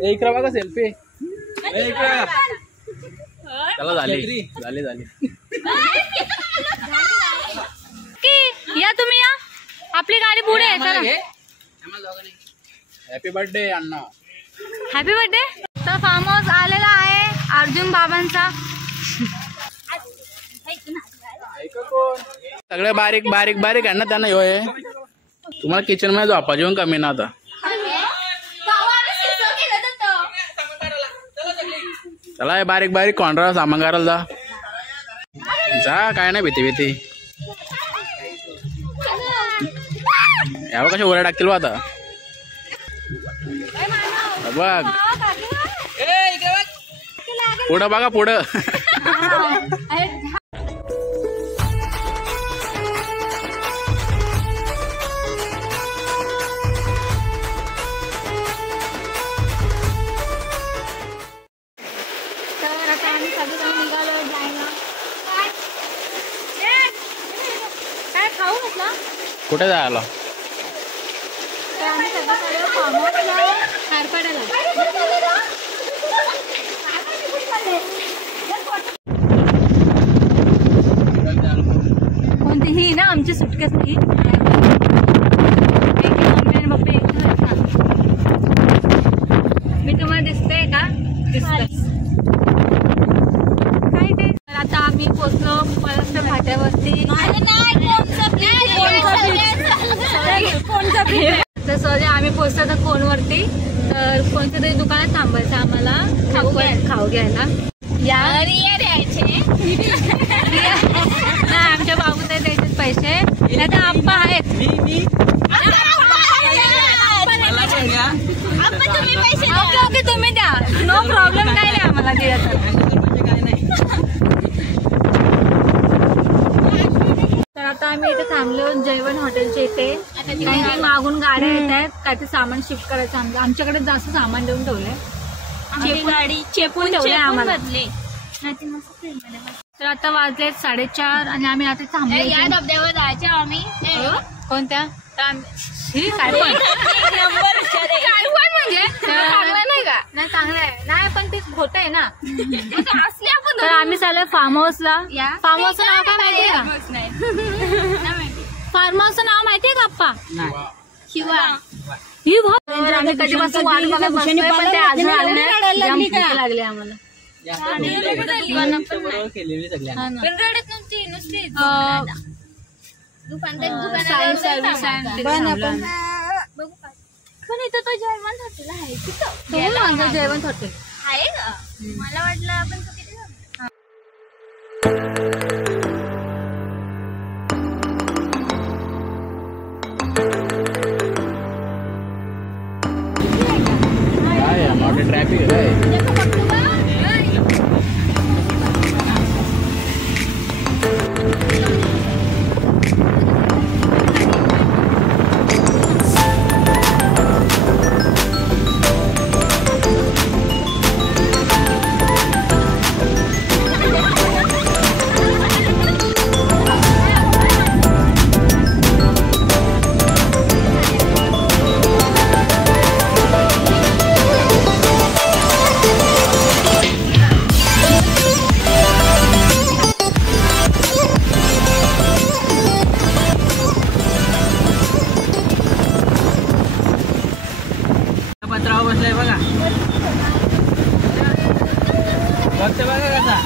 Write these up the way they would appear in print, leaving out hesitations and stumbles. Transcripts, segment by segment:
इकडे बघा सेल्फी. चला झाली. या तुम्ही या, आपली गाडी पुढे आहे. चला हॅपी बर्थडे अण्णा. Happy birthday. तर फार्म हाऊस आलेला आहे अर्जुन बाबांचा. सगळे बारीक बारीक बारीक आहे ना त्यांना. ह्यो आहे तुम्हाला किचन मध्ये झोपा जेवण कमी ना आता. चला हे बारीक बारीक कॉन्ट्रा सामान करायला जा. काय नाही भीती यावं कशा उड्या टाकतील बा आता. बघ पुढं बघा पुढं. कुठे जायला? कोणतीही ना आमची सुटकेच नाही. मी तुम्हाला दिसते का? काय ते. आता आम्ही पोचलो परत फाट्यावरती. तर सहज आम्ही पोचतो तर फोनवरती. तर कोणत्या तरी दुकानात थांबायचं आम्हाला खाऊ घ्यायला. आमच्या बाबूत द्यायचे पैसे नाही तर आप्पा आहेत. ओके तुम्ही द्या. No problem. काय नाही आम्हाला द्यायचं. तर आता आम्ही इथे थांबलो जयवंत हॉटेलच्या इथे. काही मागून गाड्या येत आहेत. काय ते सामान शिफ्ट करायचं. आमच्याकडे जास्त सामान देऊन ठेवलंय. गाडी चेपून ठेवले आम्हाला. तर आता वाजले 4:30 आणि आम्ही आता थांबलो. या धबधब्यावर जायचे आम्ही. कोणत्या? म्हणजे नाही चांगलं आहे. नाही पण ते खोटं आहे ना. तर आम्ही चाललोय फार्म हाऊसला. फार्म हाऊसचं नाव काय माहितीये का? फार्म हाऊसचं नाव माहितीये का आप्पा? आम्ही कधीपासून वाट बघत बसलोय पण ते अजून आले नाही. लागले आम्हाला. पण इथं तो जयवंत हॉटेल आहे. तिथं जयवंत हॉटेल आहे का? मला वाटलं आपण ट्रॅफिक आहे.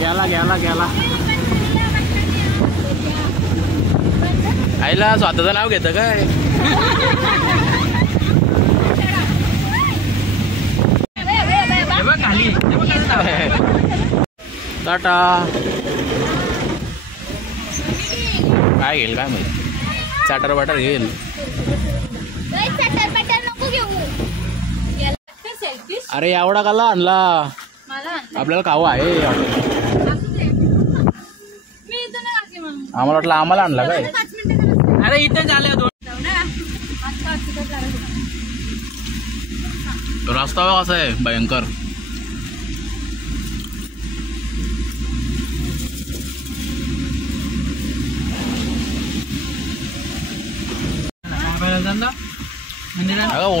गेला आईला स्वतःचं नाव घेतं काय? टाटा. काय घेईल काय माहिती. चाटर बाटर घेईल. अरे एवढा काला आणला आपल्याला खाऊ आहे. आम्हाला वाटलं आम्हाला आणला काय? अरे इथे झाले रस्ता कसा आहे भयंकर.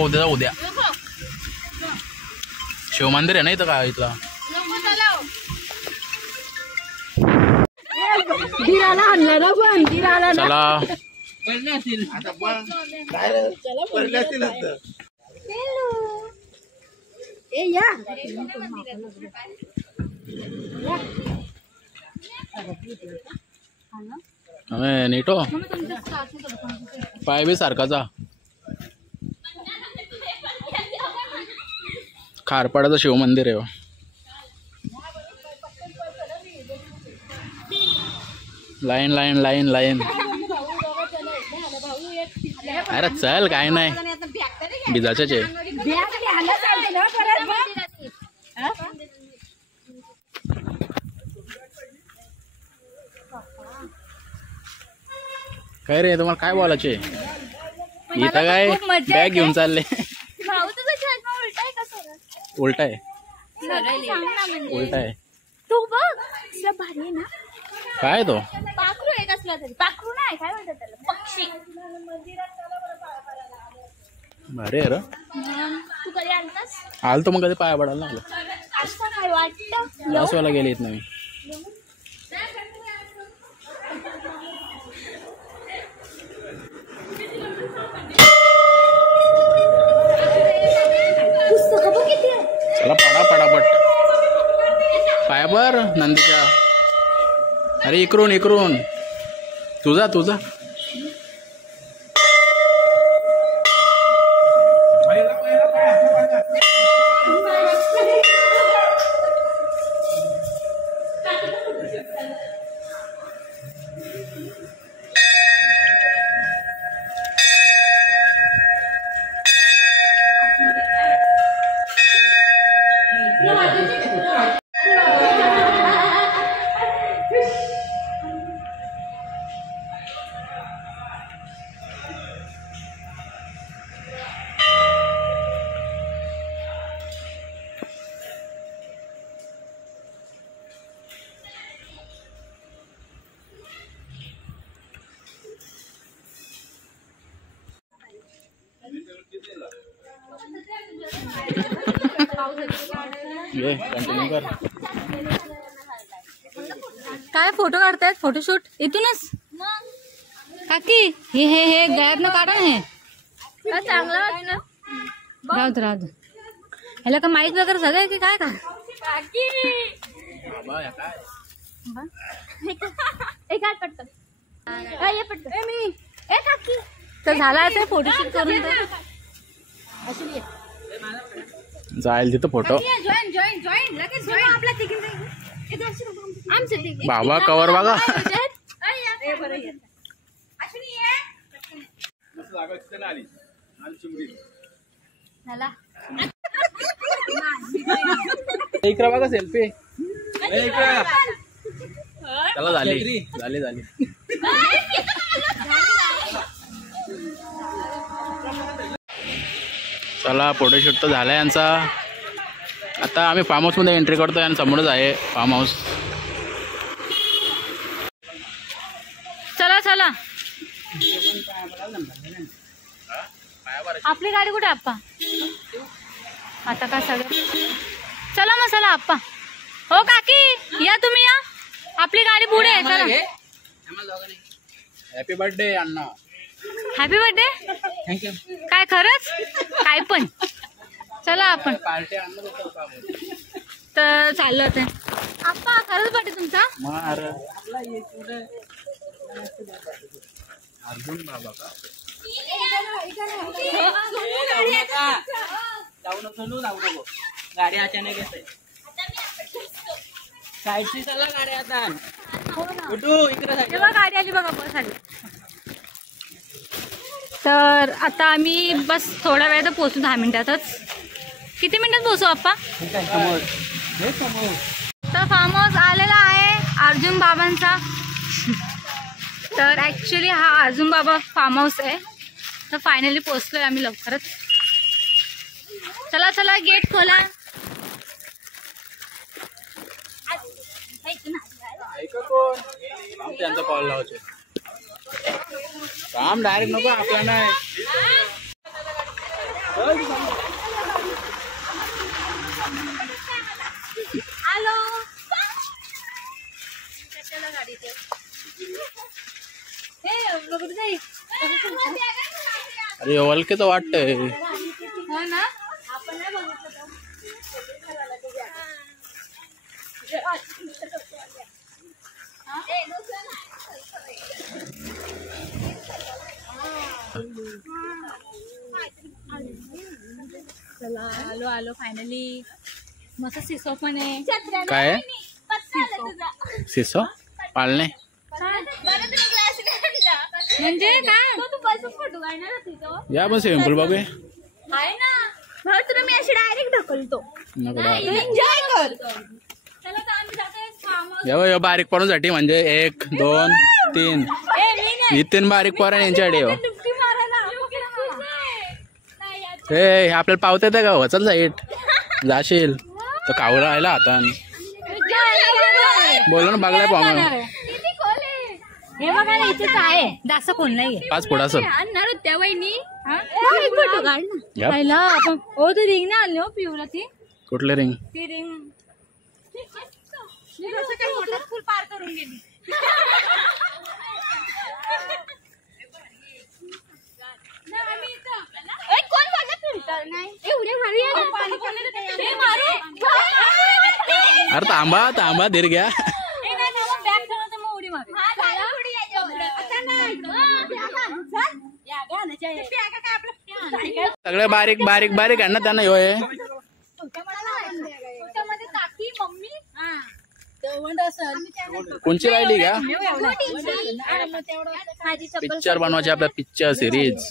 उद्या शिवमंदिर आहे ना इथं का इथला. चला नीटो पाय बी सारखाचा. खारपाडाचं शिवमंदिर आहे. Line line line line. अरे चल काय नाही बिजाच्याच आहे. काय रे तुम्हाला काय बोलायचे इथं काय बॅग घेऊन चालले. उलटा आहे उलटा आहे. तो बघ भारी आहे ना. काय तो पाखरू आहे कसला तरी. पाखरू नाही काय म्हणतात त्याला पक्षी. भारी आहे रे. तू कधी आलतास? आलतो मग कधी पाया पडायला लागलो. असं काय वाटतं बसवायला गेले इथं मी. चला पडा पडापट पायावर नंदीच्या. अरे इकडून इकडून तुझा तुझा. ये कंटिन्यू कर. काय फोटो काढतायत फोटोशूट इथूनच काकी. हे गॅप न काढा हे चांगलं राहू दे राहू दे. ह्याला का माईक वगैरे सगळं की काय का तर झाला ते फोटोशूट करून जाईल तिथं फोटो. बाबा कवर बघा. इकडे बघा सेल्फी. चला झाली झाली झाली. चला फोटोशूट तर झालाय यांचा. आता आम्ही फार्म हाऊस मध्ये एंट्री करतोय आणि समोरच आहे फार्म हाऊस. चला चला. आपली गाडी कुठे आप्पा? आता काय सगळं चला मग चला आप्पा. हो काकी या तुम्ही या. आपली गाडी पुढे आहे. चला. हॅपी बर्थडे अण्णा. Happy birthday. थँक्यू. काय खरंच काय पण. चला आपण पार्टी तर चाललो होते. आप्पा खरंच बर्थडे तुमचा? अर्जुन बाबा का? जाऊ नको गाडी अचानक येते. साईडची चला गाडी आता. इकडे गाडी आली बघा बस आली. तर आता आम्ही बस थोड्या वेळात पोहोचू. 10 मिनिटातच. किती मिनिटात पोहोचू आप्पा? तर फार्म हाऊस आलेला आहे अर्जुन बाबांचा. तर ॲक्च्युली हा अर्जुन बाबा फार्म हाऊस आहे. तर फायनली पोहोचलोय आम्ही लवकरच. चला चला गेट खोला. ऐका कोण त्यांचा कॉल लावायचे. काम डायरेक्ट नको आपल्या नाही. आलो अरे ओळखीचं वाटतंय. हो ना आपण नाही बघितलं. चला आलो आलो फायनली. मस्त सिसो पण आहे. काय सिसो पाळणे म्हणजे काय फोटो या पण स्विमिंग पूल बघूया. आहे ना तुला मी अशी डायरेक्ट ढकलतो. नको एन्जॉय कर. चला तर आम्ही जातोय या बारीक पोरांसाठी म्हणजे 1 2 3 ही 3 बारीक पोरां यांच्याकडे हो. हे आपल्याला पावता येतं का? चल जाईट जाशील तर कावला राहिला आता बोल ना बघलाय पाहून. हे बघा ना इथेच आहे. जास्त कोण नाही 5 फूट असं आणणार त्या वहिनी. फोटो काढ ना पहिला आपण. हो ती रिंग ना आणली हो पिऊला. ती कुठले रिंग? ती रिंग फुल पार करून गेली. कोण बोलला फिल्टर नाही एवढे भारी अरे थांबा थांबा धीर घ्या. सगळे बारीक बारीक बारीक आहे ना त्यांना होय. कोणची राहिली का पिक्चर बनवायची आपल्या पिक्चर सिरीज.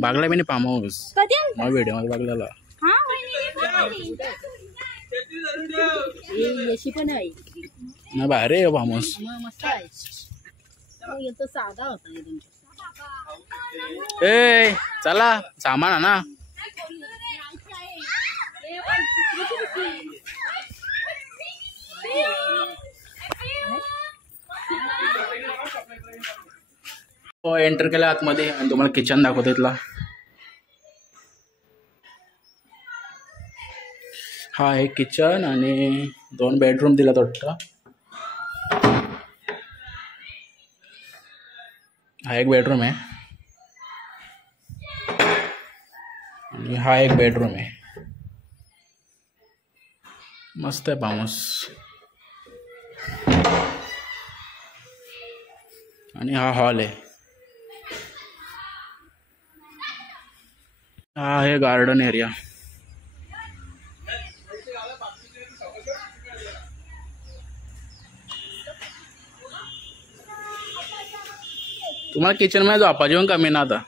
बागला मी फार्म हाऊस मग व्हिडिओ मध्ये बघलेला. नाही भारी आहे फार्म हाऊस. ए चला सामान आणा. एंटर केला आतमध्ये आणि तुम्हाला किचन दाखवतो इथला. हा आहे किचन आणि 2 बेडरूम दिला वाटतं. हा एक बेडरूम आहे आणि हा एक बेडरूम आहे. मस्त आहे फार्म हाऊस. आणि हा हॉल आहे. हा आहे गार्डन एरिया. तुम्हाला किचन मध्ये झोपा जेवण कमी ना आता.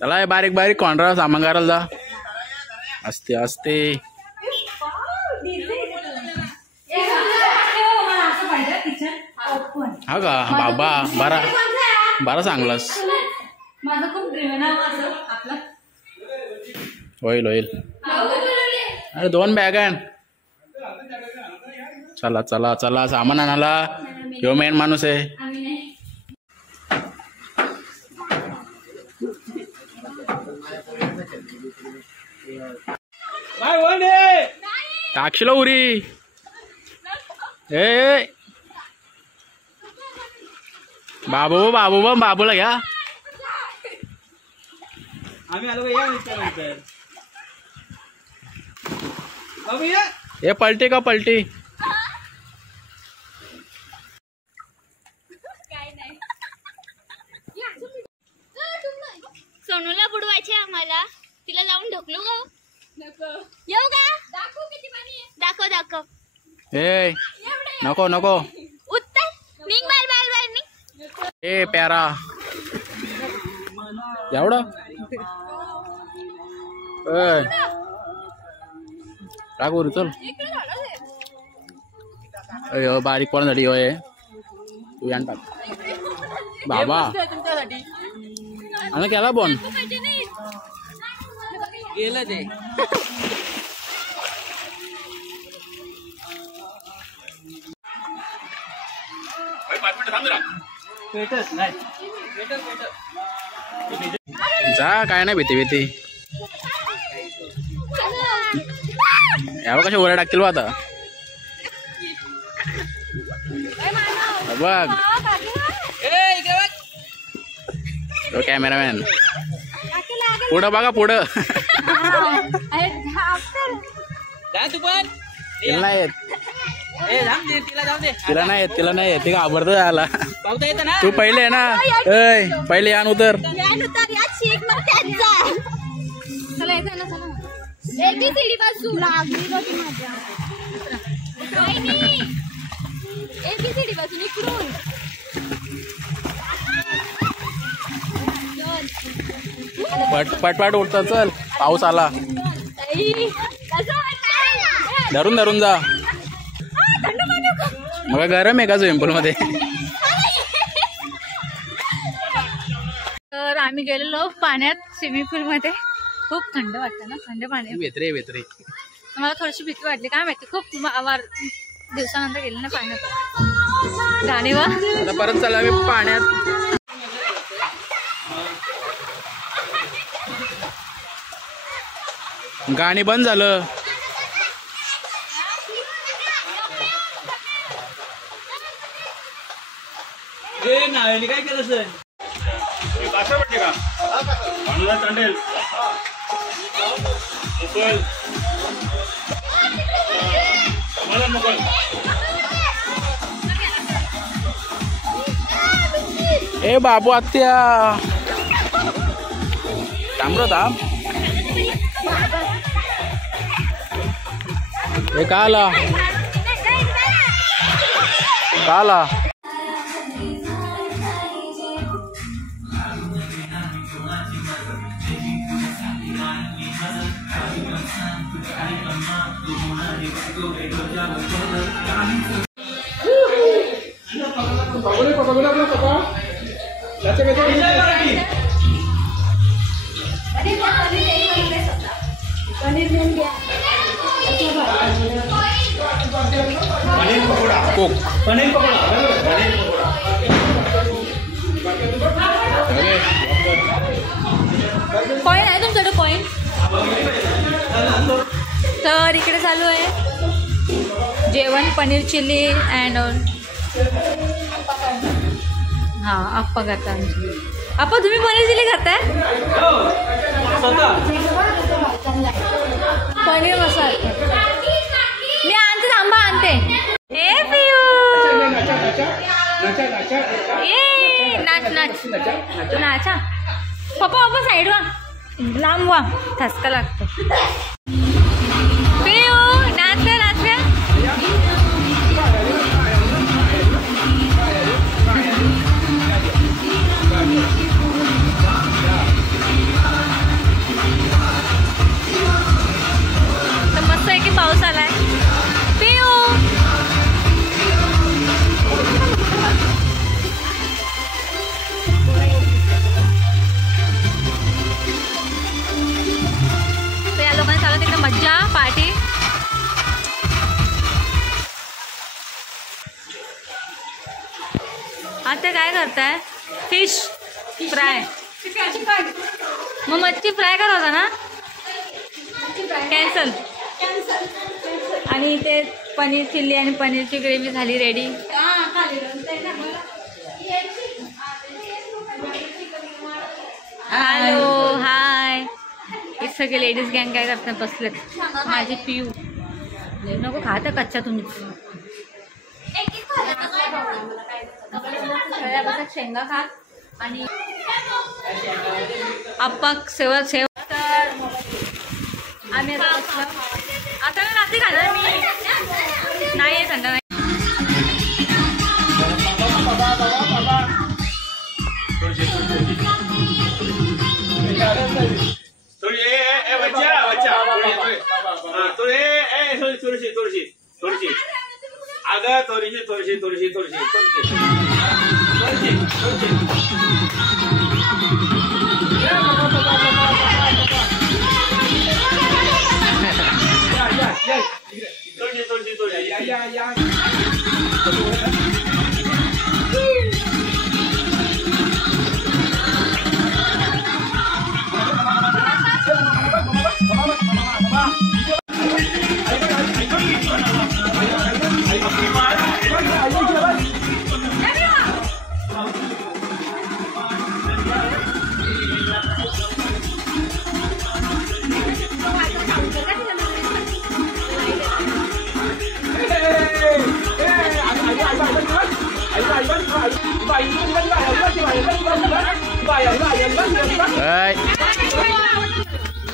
चला हे बारीक बारीक कॉर्नर सामान करायला जा. असते असते हा का बाबा बारा बारा चांगलास. होईल होईल. अरे 2 बॅग आहे. चला चला चला सामान आणायला. ह्यो मेन माणूस आहे. टाकशील उरी. ए बाबू बाबू बम बाबूला घ्या. हे पलटी का पलटी. सोनूला बुडवायचे आम्हाला. तिला जाऊन ढकलू ग. येऊ का? दाखव दाखव. ए नको नको. उत्तर निघ बाहेर बाहेर बाहेर निघ. ए प्यारा एवढं टाकू चल. बारीक पण झाली होय. तू यान टाक बाबा. आणि केला बोन गेलं ते. पेटच नाही. जा काय नाही भीती भीती यावं कशा वर टाकतील बा आता बघ तो कॅमेरामॅन पुढं बघा पुढं जा तू पण तिला नाही येत तिला नाही येत तिला नाही येत ती घाबरतो याला पावता येतं ना तू पहिले आहे ना ऐ पहिले यान उतर चला येते ना चला ABCD पासून ABCD पासून इकडून पटपट उठत चल पाऊस आला धरून धरून जा मग गरम आहे का स्विमिंग पूल मध्ये तर आम्ही गेलेलो पाण्यात स्विमिंग पूल मध्ये खूप थंड वाटतं ना थंड पाणी वेतरे वेतरे मला थोडीशी भीती वाटली काय माहिती खूप दिवसानंतर गेले ना पाण्यात गाणी वा आता परत चला मी पाण्यात गाणी बंद झालं नावेली काय केलं सर ए बाबू आत्या थांबलो थांब हे का आला का आला कोक पनीर पकोडा कॉइन आहे तुमच्याकडे कॉइन तर इकडे चालू आहे जेवण पनीर चिल्ली अँड हा आप्पा करता आप्पा तुम्ही पनीर चिल्ली करताय पनीर मसाला मी आणते थांबा आणते ए पियू ए नाच नाच तू नाचा पप्पा पप्पा साईड वा लांब वा ठसका लागतो पियू नाच नाच मस्त आहे की पाऊस आलाय पियू तर या लोकांनी चालू तिकडे मज्जा पार्टी आता काय करताय फिश फ्राय मग मच्छी फ्राय करा होता ना कॅन्सल आणि ते पनीर चिल्ली आणि पनीरची ग्रेव्ही झाली रेडी हॅलो हाय हे सगळे लेडीज गँग काय करतात बसलेत माझी पियू नको खाता कच्चा तुम्ही शेंगा खात आणि आप्पा सेव तर आम्ही आता रात्री खाणार मी नाही आहे थंड नाही अगं थोडीशी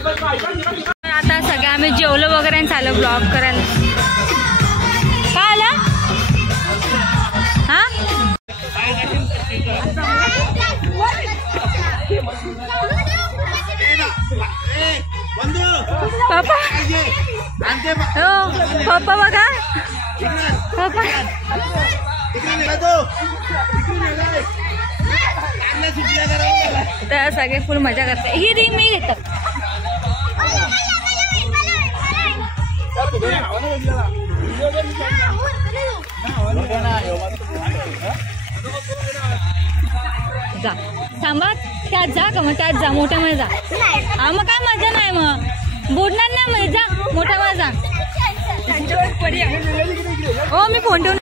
आता सगळे आम्ही जेवलो वगैरे आणि चालू ब्लॉग करायला. काय आलं हा? पप्पा हो पप्पा बघा पप्पा तर सगळे फुल मजा करतात. ही रिंग मी घेतो. जा थांबा त्यात जा का मग त्यात जा मोठ्यामध्ये जा. हा मग काय मजा नाही मग बुडणार नाही मध्ये जा मोठ्यामध्ये जा. हो मी फोन ठेवून